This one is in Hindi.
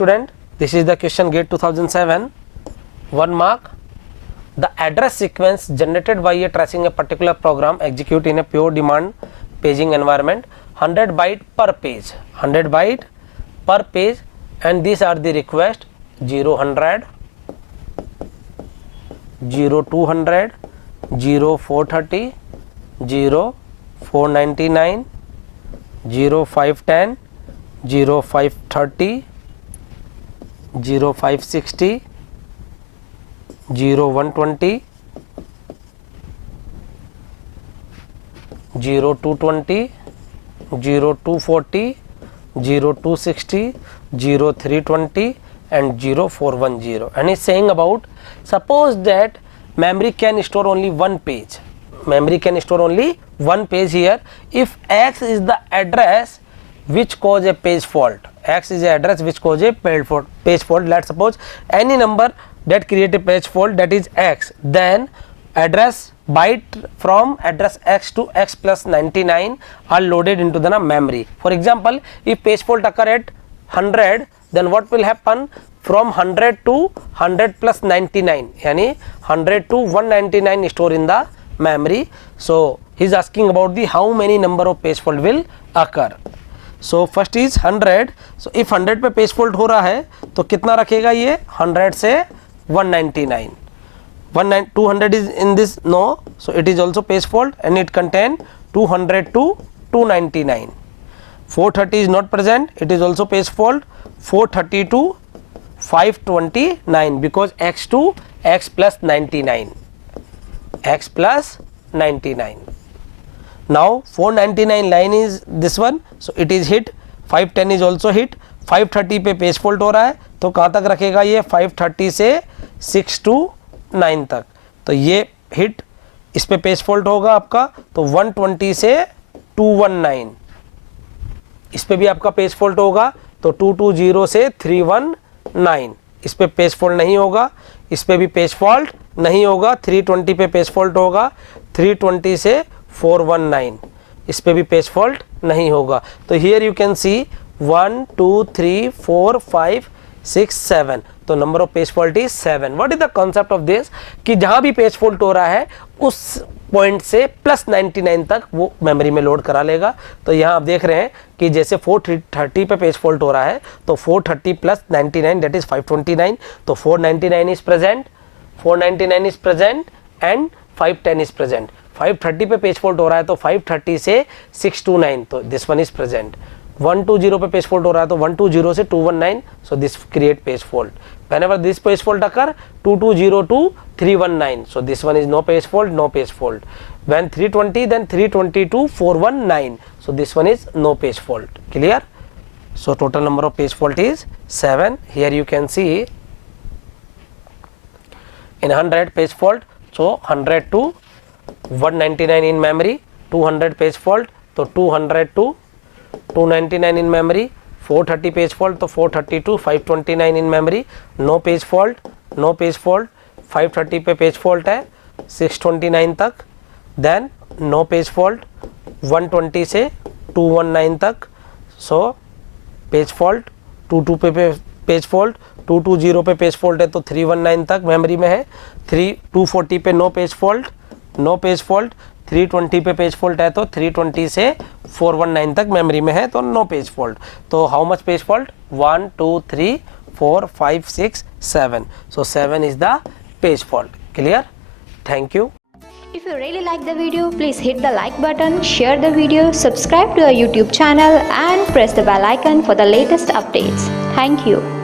student, this is the question GATE 2007, 1 mark. The address sequence generated by tracing a particular program execute in a pure demand paging environment, 100 byte per page, 100 byte per page, and these are the request 0100, 0200, 0430, 0499, 0510, 0530, 0560, 0120, 0220, 0240, 0260, 0320 and 0410. And is saying about, suppose that memory can store only one page. Memory can store only one page here. If X is the address which cause a page fault, X is the address which cause a page fault. Let's suppose any number that create a page fault, that is X, then address byte from address X to X plus 99 are loaded into the memory. For example, if page fault occur at 100, then what will happen? From 100 to 100 plus 99, yani 100 to 199 store in the memory. So he is asking about the how many number of page fault will occur. So first is 100. So if 100 पे page fault हो रहा है तो कितना रखेगा ये? 100 से 199. 200 is in this, no, so it is also page fault and it contain 200 to 299. 430 is not present, it is also page fault. 430 to 529 because X to X plus 99, X plus 99. Now 499 line is this one, so it is hit. 510 is also hit. 530 पे पेज फॉल्ट हो रहा है तो कहाँ तक रखेगा ये? 530 से 629 तक. तो ये हिट, इस पे पेज फॉल्ट होगा आपका तो 120 से 219. इस पे भी आपका पेज फॉल्ट होगा तो 220 से 319. इस पे पेज फॉल्ट नहीं होगा, इस पे भी पेज फॉल्ट नहीं होगा. 320 पे पेज फॉल्ट होगा, 320 से 419. इस पे भी पेज फॉल्ट नहीं होगा. तो हियर यू कैन सी 1 2 3 4 5 6 7. तो number of page fault is 7. What is the concept of this कि जहां भी पेज फॉल्ट हो रहा है उस पॉइंट से प्लस 99 तक वो मेमोरी में लोड करा लेगा. तो यहाँ आप देख रहे हैं कि जैसे 430 पे पेज फॉल्ट हो रहा है तो 430 प्लस 99 दैट इज 529. तो 499 is present, 499 is present and 510 is present. 530 पे पेज फॉल्ट हो रहा है तो 530 से 629, तो दिस वन इज प्रेजेंट. 120 पे पेज फॉल्ट हो रहा है तो 120 से 219, so this create page fault. Whenever this page fault occur, 220 to 319, so this one is no page fault, no page fault. When 320, then 320 to 419, so this one is no page fault. Clear? So total number of page fault is 7. Here you can see in 100 page fault, so 100 to 199 in memory, 200 page fault, so 200 to 299 in memory, 430 page fault तो 430 to 529 in memory, no page fault, no page fault. 530 पे page fault है 629 तक, then no page fault 120 से 219 तक, so page fault 22 पे page fault, 220 पे page fault है तो 319 तक मेमोरी में है. 240 पे no page fault, no page fault. 320 पे पेज फॉल्ट है तो 320 से 419 तक मेमोरी में है तो नो पेज फॉल्ट. तो how much page fault? 1 2 3 4 5 6 7. So 7 is the page fault. Clear? Thank you. If you really like the video, please hit the like button, share the video, subscribe to our YouTube channel and press the bell icon for the latest updates. Thank you.